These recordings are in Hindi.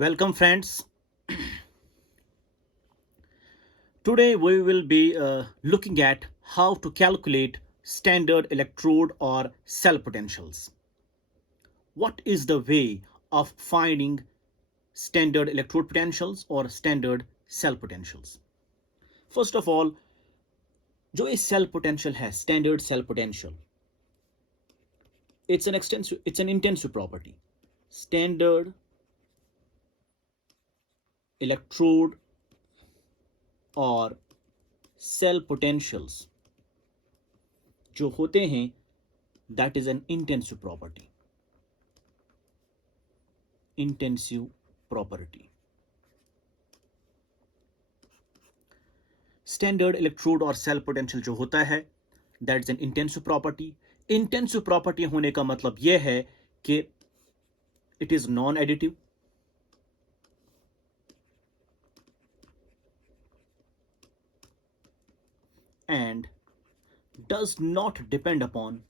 Welcome, friends. Today we will be looking at how to calculate standard electrode or cell potentials. What is the way of finding standard electrode potentials or standard cell potentials? First of all, जो ये cell potential है, standard cell potential, it's an intensive property. Standard electrode और cell potentials जो होते हैं, that is an intensive property. Intensive property. Standard electrode और cell potential जो होता है, that is an intensive property. Intensive property होने का मतलब यह है कि it is non-additive. And does not depend upon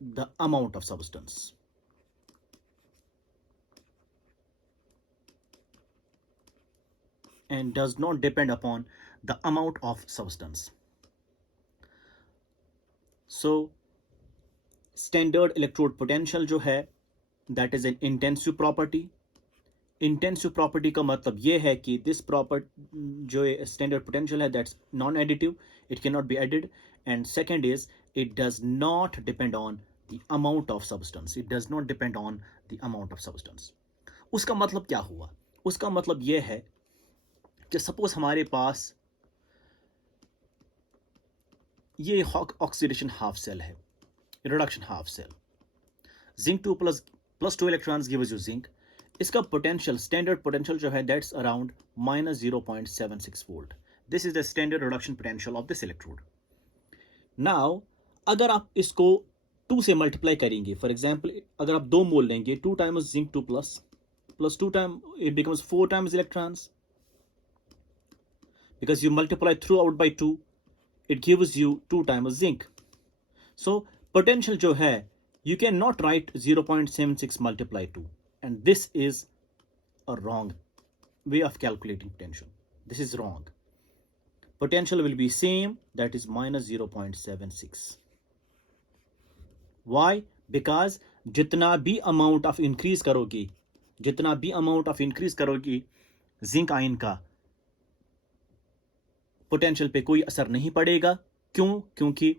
the amount of substance. And does not depend upon the amount of substance. So, standard electrode potential जो है, that is an intensive property. Intensive property का मतलब ये है कि दिस प्रॉपर्टी जो स्टैंडर्ड पोटेंशियल है that's non additive, it can not be added. And second is it does not depend on the amount of substance. It does not depend on the amount of substance. उसका मतलब क्या हुआ? उसका मतलब ये है कि सपोज हमारे पास ये ऑक्सीडेशन हाफ सेल है, reduction half cell. Zinc 2 plus 2 electrons gives you zinc. इसका पोटेंशियल, स्टैंडर्ड पोटेंशियल जो है that's around -0.76 volt. This is the standard reduction potential of this electrode. Now अगर आप इसको 2 से मल्टीप्लाई करेंगे, फॉर एग्जांपल अगर आप 2 मोल लेंगे, 2 times zinc 2 plus 2 time it becomes 4 times electrons. because you multiply throughout by 2, it gives you 2 times zinc. So potential जो है, you cannot write 0.76 multiply 2, and this is a wrong way of calculating potential. This is wrong. Potential will be same, that is -0.76. Why? Because जितना भी amount of increase करोगी, जितना भी amount of increase करोगी जिंक आयन का, पोटेंशियल पे कोई असर नहीं पड़ेगा. क्यों? क्योंकि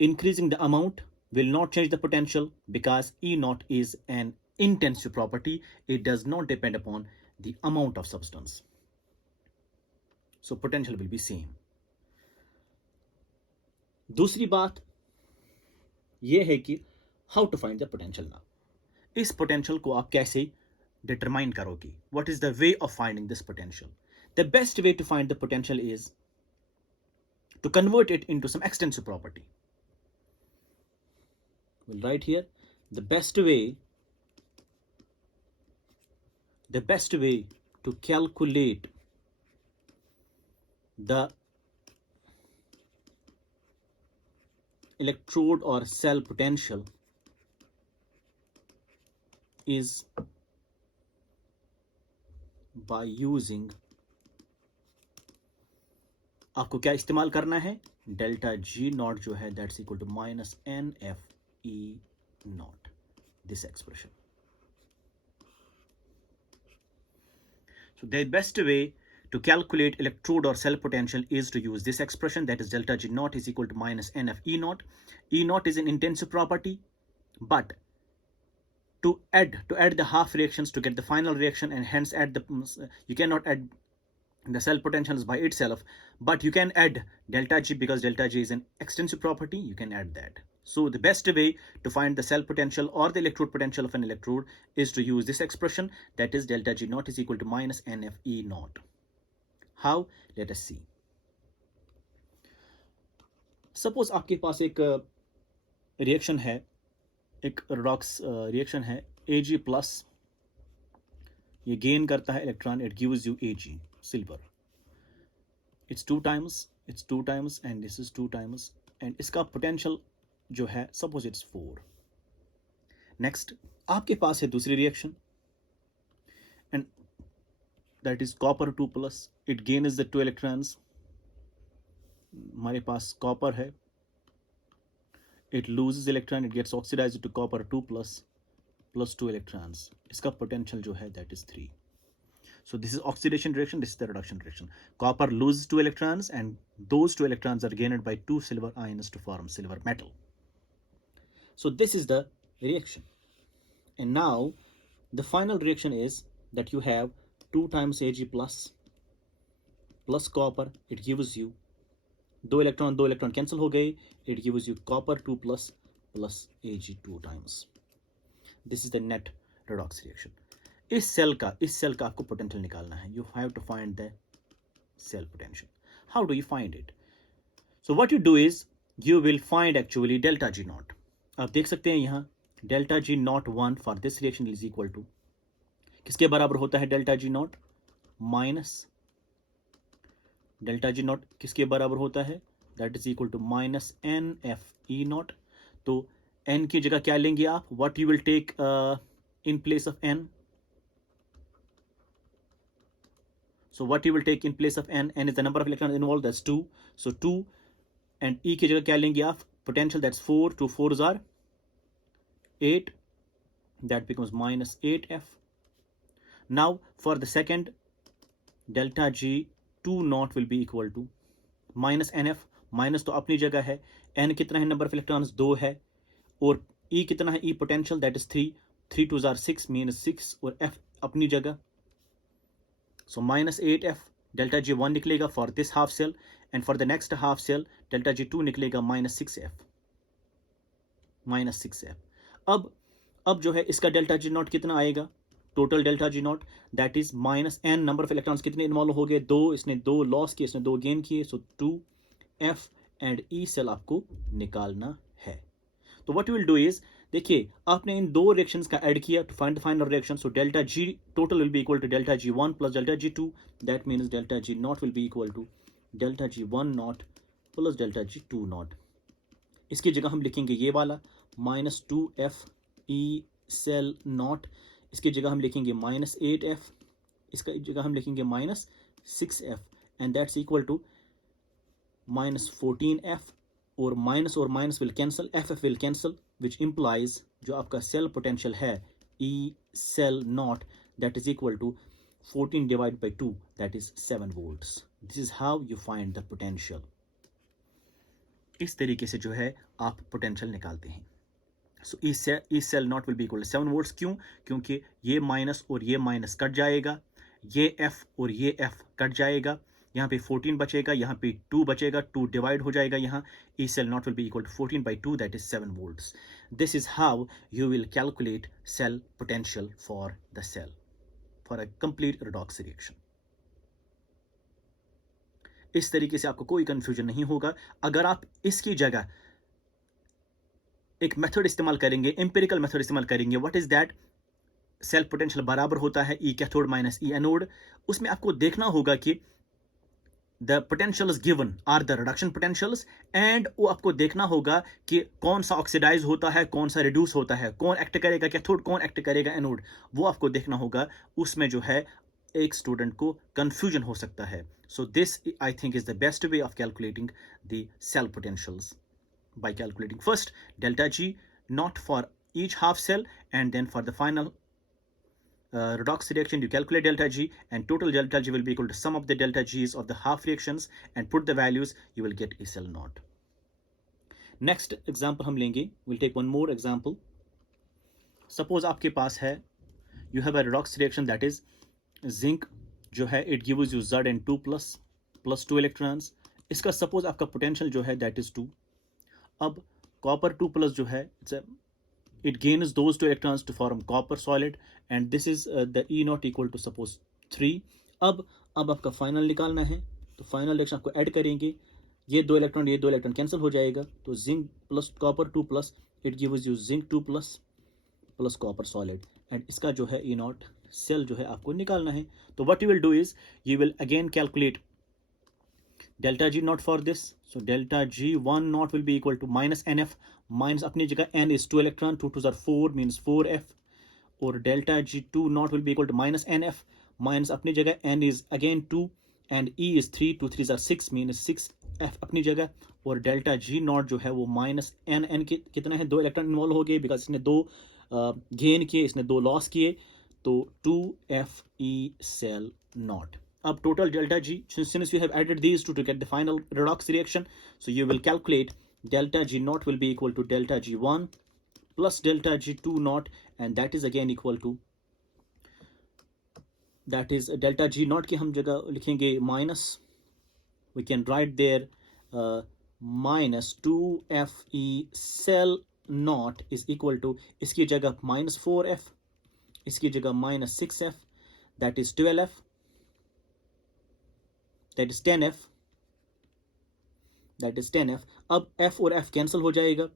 increasing the amount will not change the potential because E naught is an intensive property. It does not depend upon the amount of substance. So potential will be same. दूसरी बात ये है कि how to find the potential now. इस potential को आप कैसे determine करोगे? What is the way of finding this potential? The best way to find the potential is to convert it into some extensive property. We'll write here the best way to calculate the electrode or cell potential is by using, आपको क्या इस्तेमाल करना है? डेल्टा जी नॉट जो है that's equal to -NFE naught. This expression. So the best way to calculate electrode or cell potential is to use this expression, that is delta G naught is equal to -NFE naught. E naught is an intensive property, but to add the half reactions to get the final reaction, and hence you cannot add the cell potentials by itself, but you can add delta G because delta G is an extensive property. You can add that. So the best way to find the cell potential or the electrode potential of an electrode is to use this expression, that is delta G naught is equal to -NFE naught. How? Let us see. Suppose आपके पास एक रिएक्शन है, एक रिडॉक्स रिएक्शन है. Ag प्लस ये गेन करता है electron, it gives you Ag silver. it's 2 times and this is 2 times, and इसका पोटेंशियल जो है सपोज इट्स 4. नेक्स्ट आपके पास है दूसरी reaction, and that is copper 2 plus, it gains the 2 electrons. हमारे पास कॉपर है, it loses electron, it gets oxidized to copper 2 plus 2 electrons. इसका potential जो है that is 3. So this is oxidation reaction, this is the reduction reaction. Copper loses 2 electrons and those 2 electrons are gained by 2 silver ions to form silver metal. So this is the reaction. And now the final reaction is that you have 2 times Ag plus copper, it gives you 2 electron cancel हो गए, it gives you copper 2 plus Ag 2 times. This is the net redox reaction. इस सेल का आपको पोटेंशियल निकालना है. You have to find the cell potential. How do you find it? So what you do is you will find actually delta G naught. आप देख सकते हैं यहाँ delta G naught 1 for this reaction is equal to किसके बराबर होता है delta G naught minus delta G naught किसके बराबर होता है that is equal to minus NF E naught. तो n की जगह क्या लेंगे आप? What you will take in place of n? So what you will take in place of n? N is the number of electrons involved, that's 2. So 2 and E की जगह क्या लेंगे आप? Potential, that's 4. 2 4s are 8. That becomes minus 8F. Now for the second, delta G 2 naught will be equal to minus NF. Minus तो अपनी जगह है, n कितना है नंबर ऑफ इलेक्ट्रॉन्स 2 है, और E कितना है? E potential that is 3. 3 2s are 6 means 6, और F अपनी जगह. So minus 8F, delta G 1 निकलेगा for this half cell, and for the next half cell delta G 2 निकलेगा minus 6F. minus 6F. अब जो है इसका delta G naught कितना आएगा? Total delta G not that is minus n, number of electrons कितने इन्वॉल्व हो गए? 2. इसने 2 लॉस किए, इसने 2 गेन किए. सो 2F एंड E सेल आपको निकालना है. तो what you will do is, देखिए आपने इन दो रिएक्शंस का ऐड किया to find the final reaction. So delta G total will be equal to delta G 1 plus delta G 2. That means delta G naught will be equal to delta G 1 naught plus delta G 2 naught. इसकी जगह हम लिखेंगे ये वाला minus 2F E cell not. इसकी जगह हम लिखेंगे माइनस 8F. इसका जगह हम लिखेंगे minus 6F, and that's equal to minus 14F. और minus will cancel, FF will cancel, which implies जो आपका सेल पोटेंशियल है E cell nought that is equal to 14 divide by 2 that is 7 volts. This is how you find the potential. इस तरीके से जो है आप पोटेंशियल निकालते हैं. So E cell not will be equal to 7 volts. क्यों? क्योंकि ये माइनस और ये माइनस कट जाएगा, ये F और ये F कट जाएगा, यहाँ पे 14 बचेगा, यहाँ पे 2 बचेगा, 2 डिवाइड हो जाएगा यहाँ. E cell not will be equal to 14 by 2 that is 7 volts. This is how you will calculate cell potential for the cell for a complete redox reaction. इस तरीके से आपको कोई कंफ्यूजन नहीं होगा. अगर आप इसकी जगह एक मेथड इस्तेमाल करेंगे, एम्पिरिकल मेथड इस्तेमाल करेंगे, what is that? Cell potential बराबर होता है E cathode minus E anode. उसमें आपको देखना होगा कि the potentials given are the reduction potentials, and वो आपको देखना होगा कि कौन सा ऑक्सीडाइज होता है, कौन सा रिड्यूस होता है, कौन एक्ट करेगा कैथोड, कौन एक्ट करेगा एनोड, वो आपको देखना होगा. उसमें जो है एक स्टूडेंट को कंफ्यूजन हो सकता है. So this I think is the best way of calculating the cell potentials by calculating first delta G naught for each half cell, and then for the final redox reaction you calculate delta G, and total delta G will be equal to sum of the delta G's of the half reactions and put the values, you will get E cell naught. Next example हम लेंगे, we'll take one more example. Suppose आपके पास है you have a redox reaction that is zinc जो है it gives you Zn2 plus 2 electrons. इसका suppose आपका potential जो है that is 2. अब कॉपर 2 प्लस जो है it gains those 2 electrons to form copper solid, and this is the E naught equal to suppose 3. अब आपका फाइनल निकालना है, तो फाइनल रिएक्शन आपको ऐड करेंगे, ये 2 इलेक्ट्रॉन कैंसिल हो जाएगा, तो zinc plus copper 2 plus it gives you zinc 2 plus copper solid, and इसका जो है ई नॉट सेल जो है आपको निकालना है. तो what you will do is you will again calculate delta G naught for this. So delta G 1 naught will be equal to minus NF. Minus अपनी जगह n is 2 electron, 2 2s are 4 means 4f, और delta G2 naught will be equal to minus NF, minus अपनी जगह n is again 2 and E is 3, 2 3s are 6 means 6f अपनी जगह, और डेल्टा G नॉट जो है वो माइनस n कितना है, 2 इलेक्ट्रॉन इन्वॉल्व हो गए बिकॉज इसने 2 गेन किए, इसने 2 लॉस किए, तो 2fe cell naught. अब total delta G, since you have added these two to get the final redox reaction, so you will calculate delta G naught will be equal to delta G1 plus delta G2 naught, and that is again equal to, that is delta G naught की हम जगह लिखेंगे minus, we can write there minus 2fe cell naught is equal to, इसकी जगह minus 4f, इसकी जगह minus 6f, that is 12f, that is 10f, that is 10f. अब f और f कैंसिल हो जाएगा,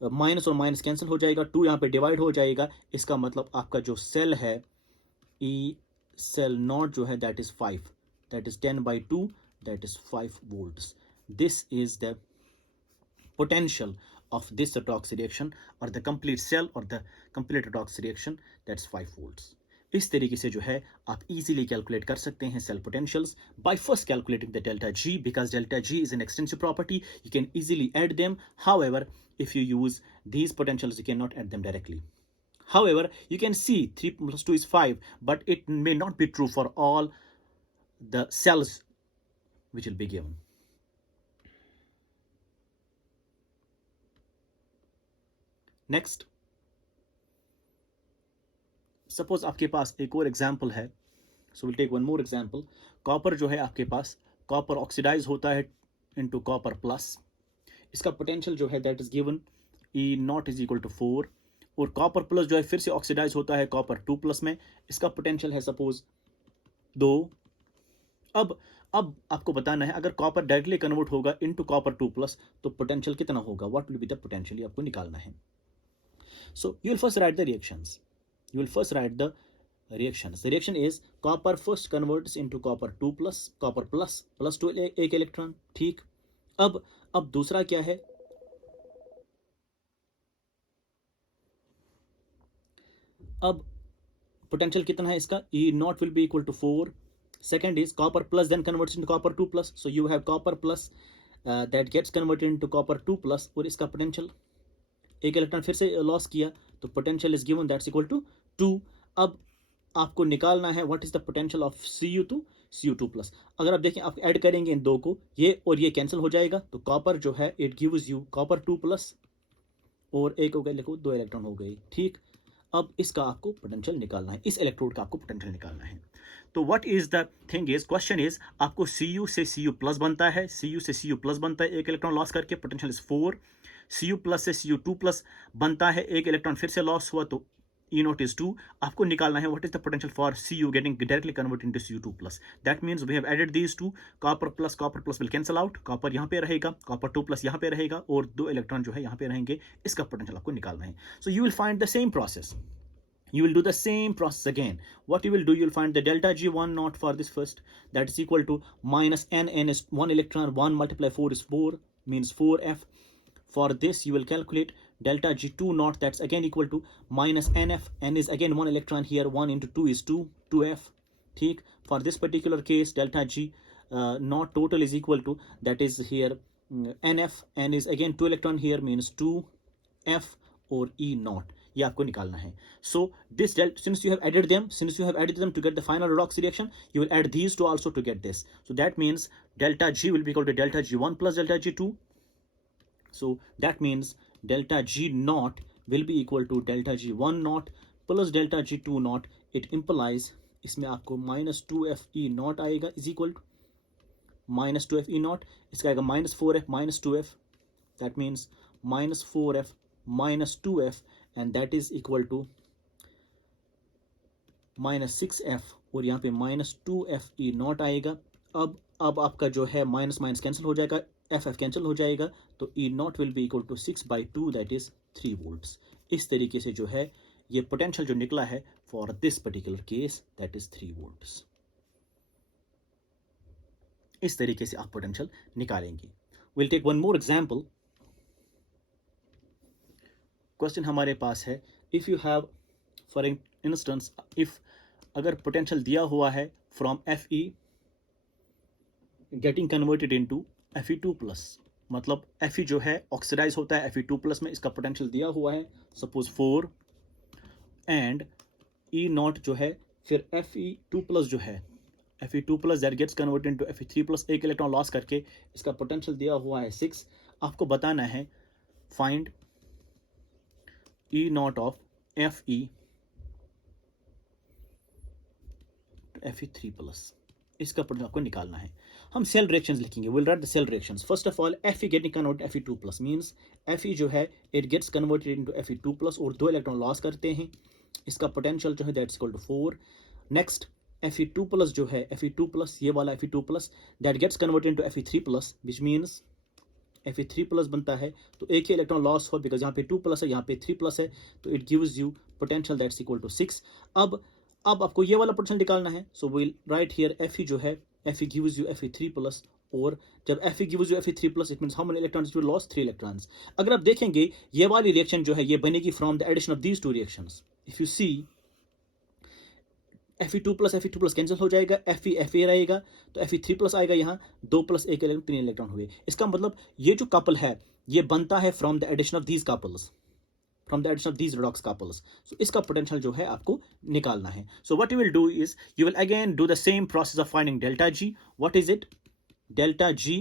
माइनस और माइनस कैंसिल हो जाएगा, 2 यहाँ पे डिवाइड हो जाएगा, इसका मतलब आपका जो सेल है ई सेल नॉट जो है that is 5, that is 10/2, that is 5 volts. This is the potential of this redox reaction, or the complete cell or the complete redox reaction, that's 5 volts. इस तरीके से जो है आप इजीली कैलकुलेट कर सकते हैं cell potentials by first calculating the delta G, because delta G is an extensive property, you can easily add them. However if you use these potentials, you cannot add them directly. However, you can see 3 plus 2 is 5, but it may not be true for all the cells which will be given. Next, suppose आपके पास एक और एग्जाम्पल है, so we'll take one more example. Copper जो है आपके पास, कॉपर ऑक्सीडाइज होता है into कॉपर प्लस, इसका पोटेंशियल जो है that is given E naught is equal to 4, और कॉपर प्लस जो है फिर से ऑक्सीडाइज होता है कॉपर 2 प्लस में, इसका पोटेंशियल है सपोज 2. अब आपको बताना है अगर कॉपर डायरेक्टली कन्वर्ट होगा इनटू कॉपर 2 प्लस तो पोटेंशियल कितना होगा, what will be the potential, आपको निकालना है. So you will first right the reactions, you will first write the reactions. The reaction is copper first converts into copper 2 plus, copper plus 2 एक इलेक्ट्रॉन, ठीक. अब दूसरा क्या है, अब पोटेंशियल कितना है इसका, E naught will be equal to 4. Second is copper plus then converts into copper 2 plus, so you have copper plus that gets converted into copper 2 plus, और इसका पोटेंशियल एक इलेक्ट्रॉन फिर से लॉस किया तो potential is given that's equal to 2. अब आपको निकालना है what is the potential of Cu2 plus. अगर आप देखें आप ऐड करेंगे इन दो को, ये और ये कैंसिल हो जाएगा, तो कॉपर जो है it gives you copper 2 plus, और एक हो गया लिखो 2 इलेक्ट्रॉन हो गई, ठीक. अब इसका आपको पोटेंशियल निकालना है, इस इलेक्ट्रोड का आपको पोटेंशियल निकालना है. तो what is the thing is, question is आपको Cu से Cu प्लस बनता है, Cu से Cu प्लस बनता है एक इलेक्ट्रॉन लॉस करके, पोटेंशियल इज 4. Cu प्लस से Cu2 प्लस बनता है, एक इलेक्ट्रॉन फिर से लॉस हुआ तो E naught is 2. आपको निकालना है what is the potential for Cu getting directly converted into Cu2 plus. That means we have added these two. Copper plus will cancel out. Copper यहाँ पे रहेगा, copper 2 plus यहाँ पे रहेगा, और 2 इलेक्ट्रॉन जो है यहाँ पे रहेंगे, इसका पोटेंशियल आपको निकालना है. So you will find the same process. You will do the same process again. What you will do, you will find the delta G1 naught for this first, that is equal to minus n is 1 electron, 1 multiply 4 is 4 means 4f. For this you will calculate delta G2 naught, that's again equal to minus nf, n is again 1 electron here, 1 into 2 is 2f, ठीक. For this particular case delta G naught total is equal to, that is here nf, n is again 2 electron here means 2f, और E naught ये आपको निकालना है. So this since you have added them to get the final redox reaction, you will add these two also to get this. So that means delta G will be equal to delta G1 plus delta G2. So that means delta G naught will be equal to delta G1 naught plus delta G2 naught. It implies इसमें आपको minus 2f E naught आएगा is equal to minus 2f E naught, इसका आएगा minus 4f minus 2f, that means minus 4f minus 2f, and that is equal to minus 6f, और यहाँ पे minus 2f E naught आएगा. अब आपका जो है माइनस माइनस कैंसिल हो जाएगा, एफ कैंसिल हो जाएगा, तो E naught will be equal to 6/2, that is 3 volts. इस तरीके से जो है ये पोटेंशियल जो निकला है for this particular case that is 3 volts. इस तरीके से आप पोटेंशियल निकालेंगे. Will take one more example. Question हमारे पास है, if you have for instance, if अगर पोटेंशियल दिया हुआ है from F E getting converted into Fe2+, मतलब Fe जो है ऑक्सीडाइज होता है Fe2+ में, इसका पोटेंशियल दिया हुआ है सपोज 4, एंड E0 जो है फिर Fe2+ जो है Fe2+ that gets converted into Fe3+, एक इलेक्ट्रॉन लॉस करके इसका पोटेंशियल दिया हुआ है 6। आपको बताना है फाइंड E0 ऑफ Fe3+, इसका पोटेंशियल आपको निकालना है। हम सेल रिएक्शंस लिखेंगे, will write the cell reactions. First of all Fe getting converted Fe2+ means Fe जो है it gets converted into Fe2+ और 2 इलेक्ट्रॉन लॉस करते हैं, इसका पोटेंशियल जो है that's equal to 4। Next Fe2+ जो है Fe2+, ये वाला Fe2+ that gets converted into Fe3+, which means Fe3+ बनता है तो एक ही इलेक्ट्रॉन लॉस हो, बिकॉज यहाँ पे 2+ है, यहाँ पे 3+ है, तो it gives you potential that's equal to 6। अब आपको ये वाला पोटेंशियल निकालना है, so will write here Fe जो है Fe गिव्स यू Fe3+, और जब Fe gives you Fe3+, it means how many electrons you lost, 3 electrons. अगर आप देखेंगे ये वाली रिएक्शन जो है ये बनेगी from the addition of these 2 reactions. If you see Fe2+ cancel हो जाएगा, Fe रहेगा, तो Fe3+ आएगा, यहाँ 2 + 1 इलेक्ट्रॉन 3 इलेक्ट्रॉन हुए। इसका मतलब ये जो कपल है ये बनता है from the addition of these couples, from the addition of these redox couples। So इसका पोटेंशियल जो है आपको निकालना है। So what you will do is you will again do the same process of finding delta G. What is it? Delta G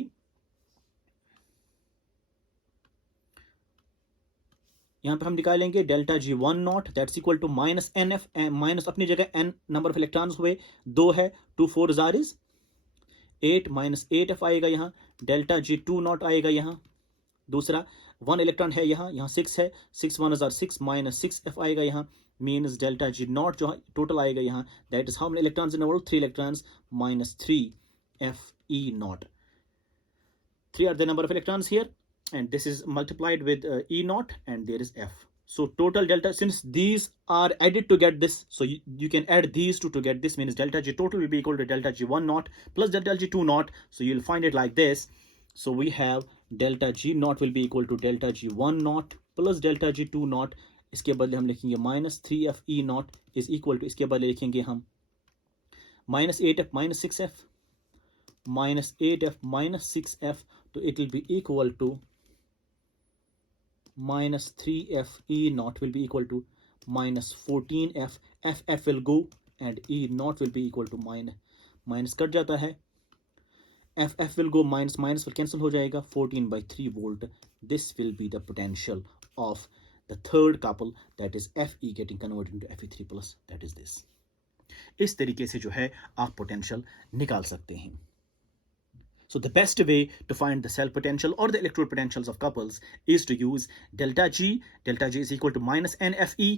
यहाँ पे हम निकालेंगे delta G10 that's equal to minus NF, minus अपनी जगह n नंबर ऑफ इलेक्ट्रॉन्स हुए, 2 है, 2 4 इज 8 माइनस 8F आएगा, यहाँ डेल्टा G20 आएगा, यहाँ दूसरा 1 इलेक्ट्रॉन है, यहाँ 6 है, 6 1 6 माइनस 6F आएगा, यहाँ मीन्स डेल्टा G0 जो टोटल आएगा यहाँ that is how many electrons in the world, 3 electrons minus 3Fe0, 3 are the number of electrons here, and this is multiplied with E0, and there is F. So total delta, since these are added to get this, so you can add these two to get this, means delta G total will be equal to delta G10 plus delta G20. So you'll find it like this. So we have delta G0 will be equal to delta G10 plus delta G20। इसके बदले हम लिखेंगे minus 3Fe0 is equal to, इसके बदले लिखेंगे हम minus 8F minus 6F minus 8F minus 6F, so it will be equal to minus 3Fe0 will be equal to minus 14F, F will go and E0 will be equal to minus cut जाता है, F will go, minus will cancel हो जाएगा, 14/3 volt. This will be the potential of the third couple, that is Fe getting converted into Fe3+, that is this। इस तरीके से जो है आप पोटेंशियल निकाल सकते हैं। So the best way to find the cell potential or the electrode potentials of couples is to use delta G. Delta G is equal to minus NFE.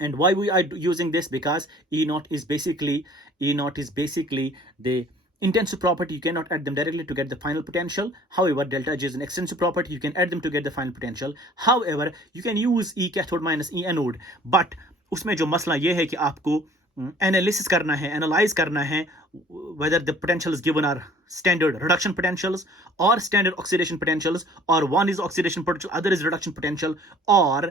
And why we are using this? Because E0 is basically the intensive property. You cannot add them directly to get the final potential. However, delta G is an extensive property. You can add them to get the final potential. However, you can use E cathode minus E anode. But उसमें जो मसला ये है कि आपको एनालिसिस करना है, एनालाइज करना है whether the potentials given are standard reduction potentials or standard oxidation potentials, or one is oxidation potential, other is reduction potential, or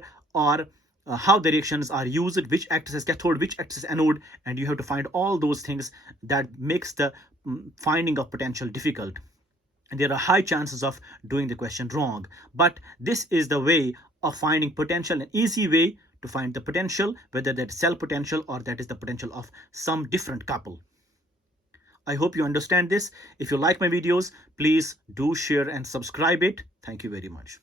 how the reactions are used, which acts as cathode, which acts as anode, and you have to find all those things that makes the finding of potential difficult. And there are high chances of doing the question wrong. But this is the way of finding potential, an easy way to find the potential, whether that is cell potential or that is the potential of some different couple. I hope you understand this. If you like my videos, please do share and subscribe it. Thank you very much.